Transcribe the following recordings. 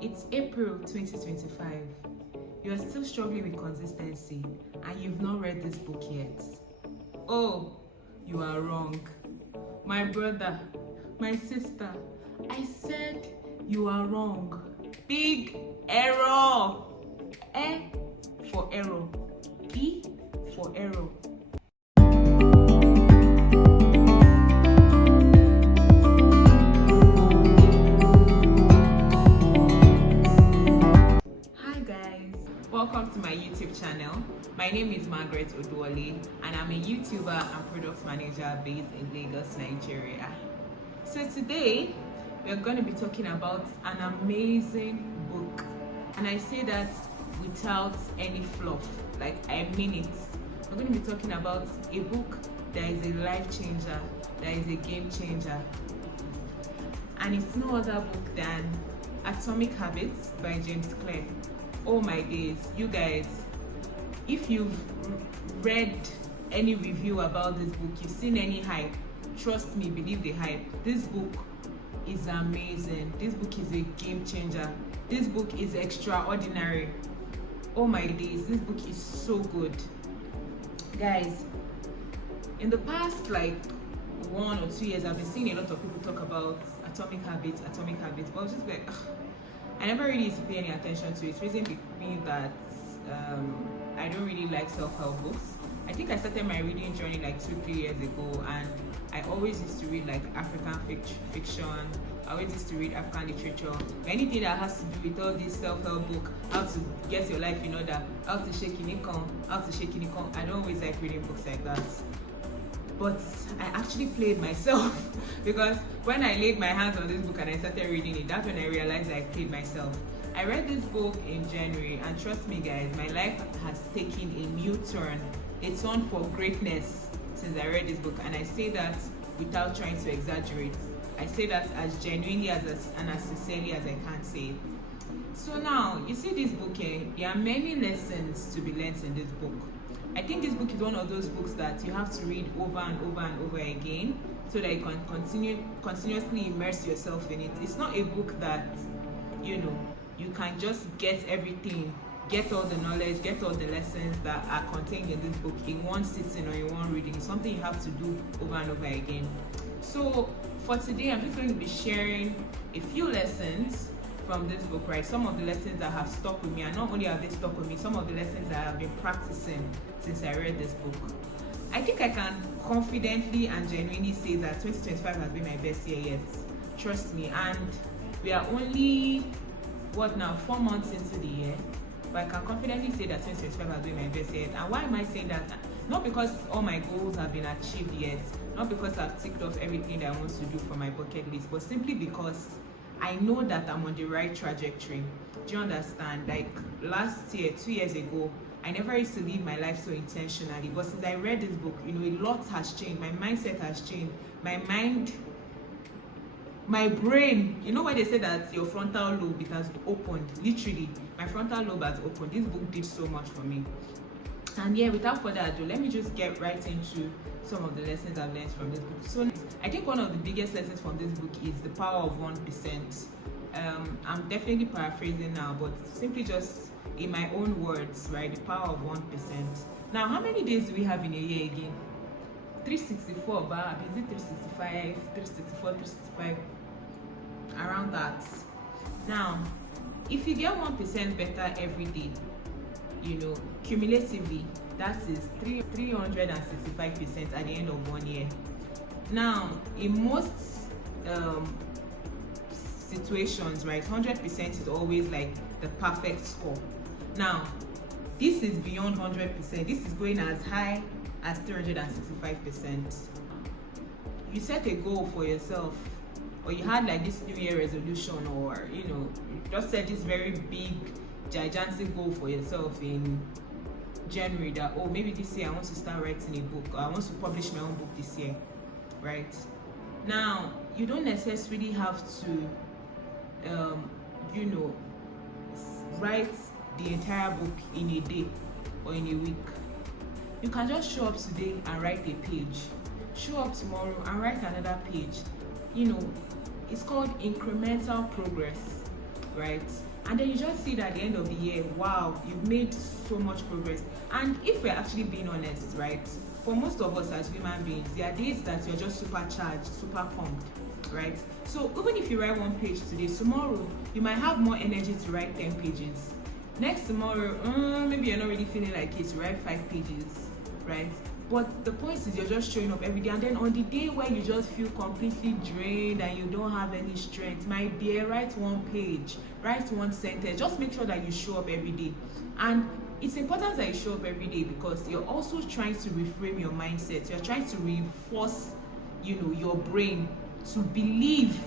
It's April 2025. You are still struggling with consistency and you've not read this book yet. Oh, you are wrong. My brother, my sister, I said you are wrong. Big error. E for error. E for error. Welcome to my YouTube channel. My name is Margaret Oduole and I'm a YouTuber and product manager based in Lagos, Nigeria. So today we're going to be talking about an amazing book, and I say that without any fluff, like I mean it. We're going to be talking about a book that is a life changer, that is a game changer, and it's no other book than Atomic Habits by James Clear. Oh my days, you guys, if you've read any review about this book, you've seen any hype, trust me, believe the hype. This book is amazing. This book is a game changer. This book is extraordinary. Oh my days, this book is so good. Guys, in the past like 1 or 2 years, I've been seeing a lot of people talk about atomic habits, but I was just like, ugh, I never really used to pay any attention to it. Reason being that I don't really like self-help books. I think I started my reading journey like 2-3 years ago, and I always used to read like African fiction. I always used to read African literature. Anything that has to do with all this self-help book, how to get your life in order, how to shake in income, I don't always like reading books like that. But I actually played myself because when I laid my hands on this book and I started reading it, that's when I realized I played myself. I read this book in January, and trust me guys, my life has taken a new turn, a turn for greatness since I read this book, and I say that without trying to exaggerate. I say that as genuinely and as sincerely as I can say it. So now, you see this book here, there are many lessons to be learned in this book. I think this book is one of those books that you have to read over and over and over again so that you can continuously immerse yourself in it. It's not a book that, you can just get everything, get all the knowledge, get all the lessons that are contained in this book in one sitting or in one reading. It's something you have to do over and over again. So for today, I'm just going to be sharing a few lessons from this book, right? Some of the lessons that have stuck with me, and not only have they stuck with me, some of the lessons that I've been practicing since I read this book. I think I can confidently and genuinely say that 2025 has been my best year yet. Trust me. And we are only 4 months into the year, but I can confidently say that 2025 has been my best year. And why am I saying that? Not because all my goals have been achieved yet, not because I've ticked off everything that I want to do for my bucket list, but simply because I know that I'm on the right trajectory. Do you understand? Like last year, 2 years ago, I never used to live my life so intentionally. But since I read this book, a lot has changed. My mindset has changed. My mind, my brain, when they say that your frontal lobe, it has opened. Literally, my frontal lobe has opened. This book did so much for me. And yeah, without further ado, let me just get right into some of the lessons I've learned from this book. So I think one of the biggest lessons from this book is the power of 1%. I'm definitely paraphrasing now, but simply just in my own words, right? The power of 1%. Now, how many days do we have in a year again? 364, but is it 365, 364, 365? Around that. Now, if you get 1% better every day, cumulatively, that is 365% at the end of 1 year. Now, in most situations, right, 100% is always like the perfect score. Now, this is beyond 100%. This is going as high as 365%. You set a goal for yourself, or you had like this New Year resolution, or you just set this very big, gigantic goal for yourself in January that, oh, maybe this year I want to start writing a book, or I want to publish my own book this year, right? Now, you don't necessarily have to write the entire book in a day or in a week. You can just show up today and write a page, show up tomorrow and write another page. It's called incremental progress, right? And then you just see that at the end of the year, wow, you've made so much progress. And if we're actually being honest, right, for most of us as human beings, there are days that you're just supercharged, super pumped, right? So even if you write one page today, tomorrow you might have more energy to write 10 pages. Next tomorrow, maybe you're not really feeling like it, you write 5 pages, right? But the point is you're just showing up every day, and then on the day where you just feel completely drained and you don't have any strength, my dear, write one page, write one sentence. Just make sure that you show up every day. And it's important that you show up every day because you're also trying to reframe your mindset. You're trying to reinforce, your brain to believe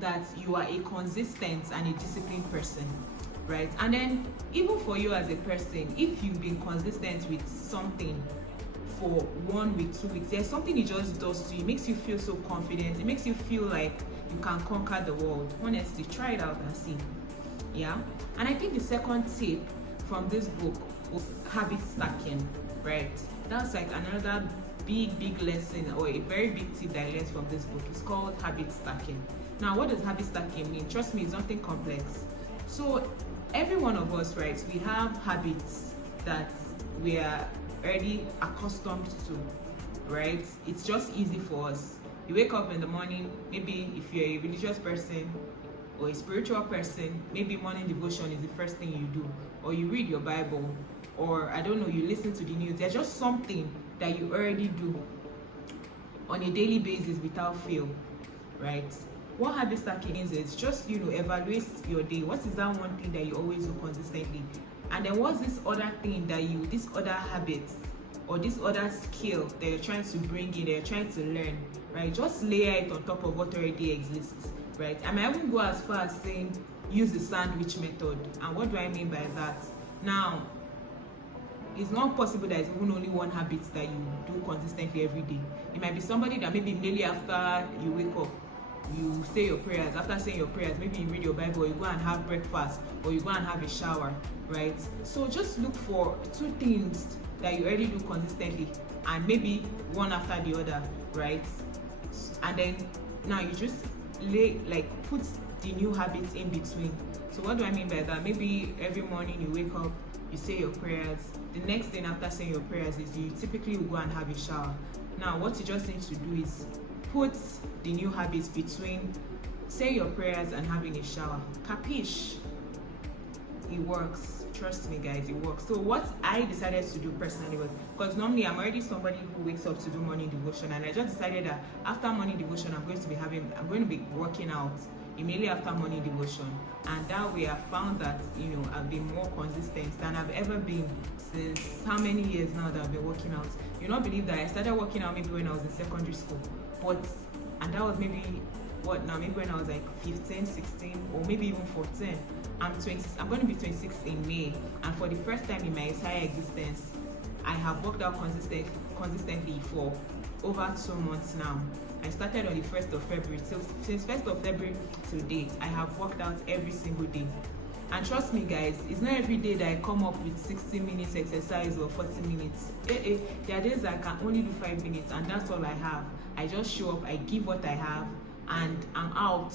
that you are a consistent and a disciplined person, right? And then even for you as a person, if you've been consistent with something for 1 week, 2 weeks, there's something it just does to you. It makes you feel so confident. It makes you feel like you can conquer the world. Honestly, try it out and see. Yeah. And I think the second tip from this book was habit stacking, right? That's like another big lesson, or a very big tip that I learned from this book. It's called habit stacking. Now, what does habit stacking mean? Trust me, it's nothing complex. So every one of us, right, we have habits that we are already accustomed to, right? It's just easy for us. You wake up in the morning, maybe if you're a religious person or a spiritual person, maybe morning devotion is the first thing you do, or you read your Bible, or I don't know, you listen to the news. There's just something that you already do on a daily basis without fail, right? What habit stacking is just, evaluate your day. What is that one thing that you always do consistently? And then what's this other thing this other habit or this other skill that you're trying to bring in, that you're trying to learn, right? Just layer it on top of what already exists, right? I might even go as far as saying use the sandwich method. And what do I mean by that? Now, it's not possible that it's even only one habit that you do consistently every day. It might be somebody that maybe immediately after you wake up, you say your prayers. After saying your prayers, maybe you read your Bible, or you go and have breakfast, or you go and have a shower, right? So just look for 2 things that you already do consistently, and maybe one after the other, right? And then now you just put the new habits in between. So what do I mean by that? Maybe every morning you wake up, you say your prayers. The next thing after saying your prayers is you typically will go and have a shower. Now what you just need to do is put the new habits between say your prayers and having a shower. Capiche? It works. Trust me, guys, it works. So what I decided to do personally was, because normally I'm already somebody who wakes up to do morning devotion, and I just decided that after morning devotion I'm going to be working out immediately after morning devotion. And that way I found that I've been more consistent than I've ever been since how many years now that I've been working out. You not believe that I started working out maybe when I was in secondary school, and that was maybe maybe when I was like 15, 16, or maybe even 14. I'm going to be 26 in May, and for the first time in my entire existence, I have worked out consistently for over 2 months now. I started on the 1st of February. So since 1st of February to date, I have worked out every single day. And trust me, guys, it's not every day that I come up with 60 minutes exercise or 40 minutes. There are days that I can only do 5 minutes, and that's all I have. I just show up, I give what I have, and I'm out.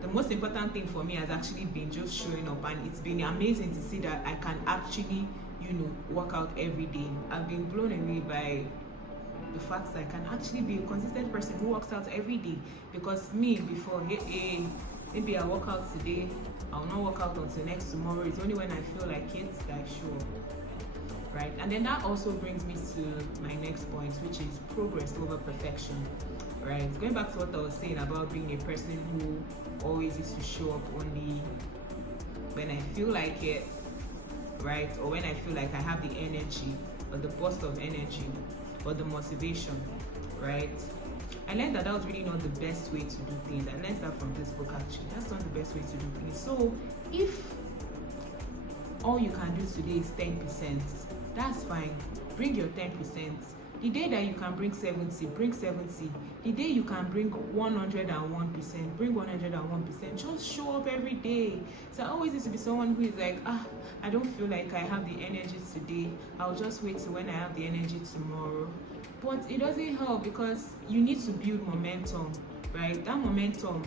The most important thing for me has actually been just showing up, and it's been amazing to see that I can actually, work out every day. I've been blown away by the fact that I can actually be a consistent person who works out every day. Because me before, maybe I work out today, I'll not work out until next tomorrow. It's only when I feel like it that I show up, right? And then that also brings me to my next point, which is progress over perfection, right? Going back to what I was saying about being a person who always used to show up only when I feel like it, right? Or when I feel like I have the energy, or the burst of energy, or the motivation, right? I learned that was really not the best way to do things. I learned that from this book, actually. That's not the best way to do things. So if all you can do today is 10%, that's fine. Bring your 10%. The day that you can bring 70, bring 70. The day you can bring 101%, bring 101%. Just show up every day. So I always used to be someone who is like, I don't feel like I have the energy today. I'll just wait till when I have the energy tomorrow. But it doesn't help, because you need to build momentum, right? That momentum,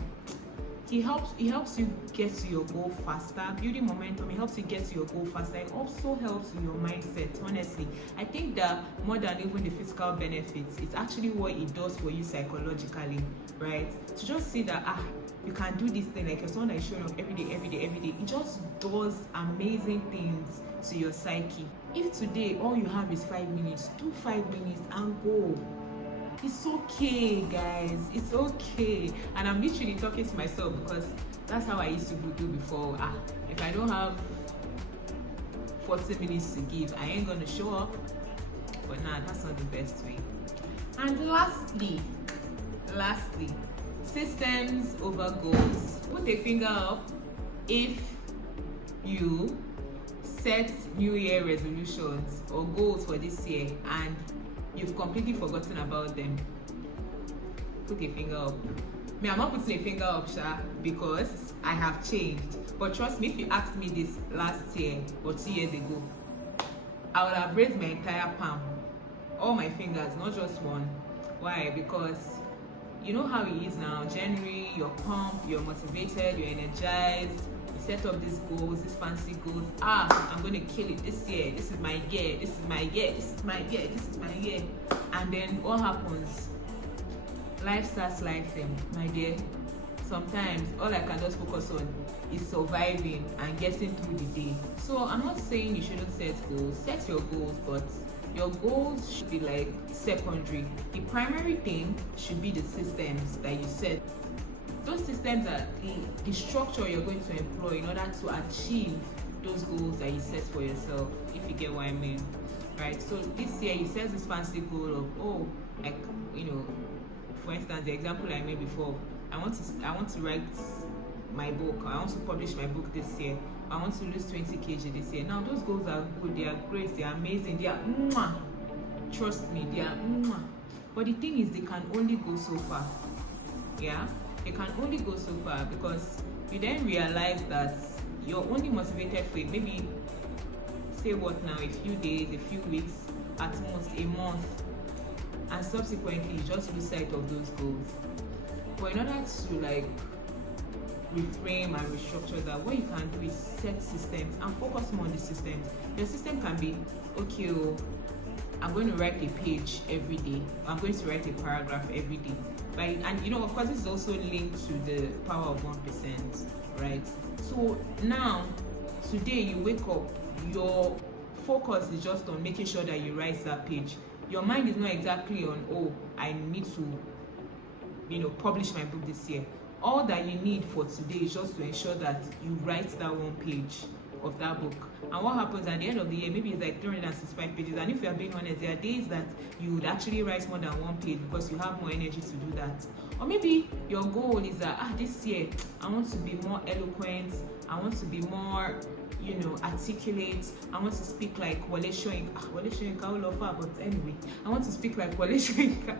He helps you get to your goal faster. Building momentum, it helps you get to your goal faster. It also helps with your mindset. Honestly, I think that more than even the physical benefits, it's actually what it does for you psychologically, right? To just see that you can do this thing, like you're someone that is showing up every day. It just does amazing things to your psyche. If today all you have is 5 minutes, do 5 minutes and go. It's okay, guys. It's okay. And I'm literally talking to myself because that's how I used to do before. If I don't have 40 minutes to give, I ain't gonna show up. But nah, that's not the best way. And lastly, systems over goals. Put a finger up if you set New Year resolutions or goals for this year and you've completely forgotten about them. Put a finger up. Me, I'm not putting a finger up, because I have changed. But trust me, if you asked me this last year or 2 years ago, I would have raised my entire palm, all my fingers, not just one. Why? Because you know how it is now. January, you're pumped, you're motivated, you're energized. You set up these goals, these fancy goals. I'm going to kill it this year. This is my year. This is my year. This is my year. This is my year. And then what happens? Life starts lifing, my dear. Sometimes all I can just focus on is surviving and getting through the day. So I'm not saying you shouldn't set goals. Set your goals, but your goals should be like secondary. The primary thing should be the systems that you set. Those systems are the structure you're going to employ in order to achieve those goals that you set for yourself, if you get what I mean. Right? So this year you set this fancy goal of, for instance, the example I made before, I want to write my book. I want to publish my book this year. I want to lose 20 kg this year. Now those goals are good, they are great, they are amazing, they are mwah. Trust me, they are mwah. But the thing is, they can only go so far. Yeah? They can only go so far because you then realize that you're only motivated for maybe, say what now, a few days, a few weeks, at most a month, and subsequently you just lose sight of those goals. But in order to reframe and restructure that, what you can do is set systems and focus more on the systems. Your system can be, okay, I'm going to write a page every day. I'm going to write a paragraph every day. And of course, this is also linked to the power of 1%, right? So now, today you wake up, your focus is just on making sure that you write that page. Your mind is not exactly on, I need to, publish my book this year. All that you need for today is just to ensure that you write that one page of that book. And what happens at the end of the year, maybe it's like 365 pages. And if you're being honest, there are days that you would actually write more than one page because you have more energy to do that. Or maybe your goal is that this year I want to be more eloquent, I want to be more articulate, I want to speak like Wole Soyinka all over, but anyway, I want to speak like Wole Soyinka.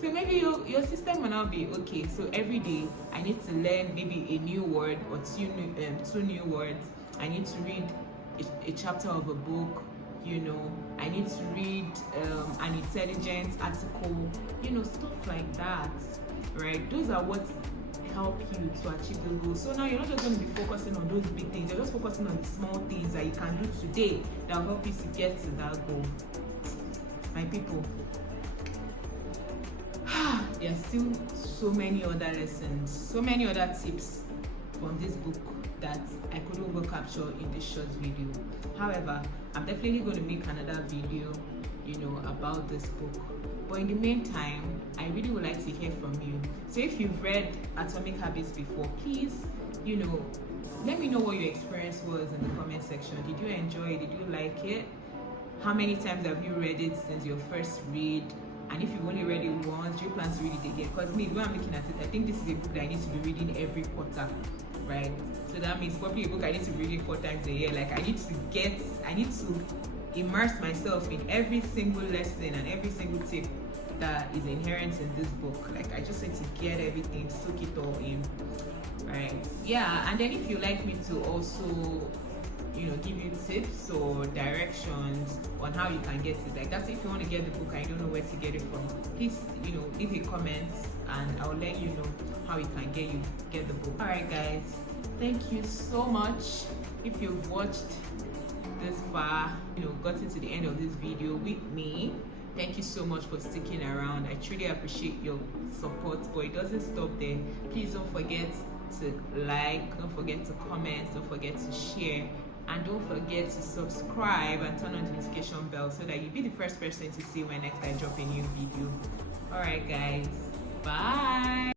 So maybe your system will now be, okay, so every day I need to learn maybe a new word or two new words. I need to read a chapter of a book, I need to read an intelligent article, stuff like that, right? Those are what help you to achieve the goal. So now you're not just going to be focusing on those big things, you're just focusing on the small things that you can do today that will help you to get to that goal. My people, there are still so many other lessons, so many other tips from this book that I couldn't go capture in this short video. However, I'm definitely going to make another video, about this book. But in the meantime, I really would like to hear from you. So if you've read Atomic Habits before, please, let me know what your experience was in the comment section. Did you enjoy it? Did you like it? How many times have you read it since your first read? And if you've only read it once, do you plan to read it again? Because me, the way I'm looking at it, I think this is a book that I need to be reading every quarter, right? So that means probably a book I need to read it 4 times a year. I need to immerse myself in every single lesson and every single tip that is inherent in this book. I just need to get everything, soak it all in, right? Yeah, and then if you like me to also give you tips or directions on how you can get it, that's if you want to get the book and you don't know where to get it from, please leave a comment and I'll let you know how we can get the book. All right, guys, thank you so much. If you've watched this far, gotten to the end of this video with me, thank you so much for sticking around. I truly appreciate your support, but it doesn't stop there. Please don't forget to like, don't forget to comment, don't forget to share, and don't forget to subscribe and turn on the notification bell so that you'll be the first person to see when next I drop a new video. All right, guys, bye.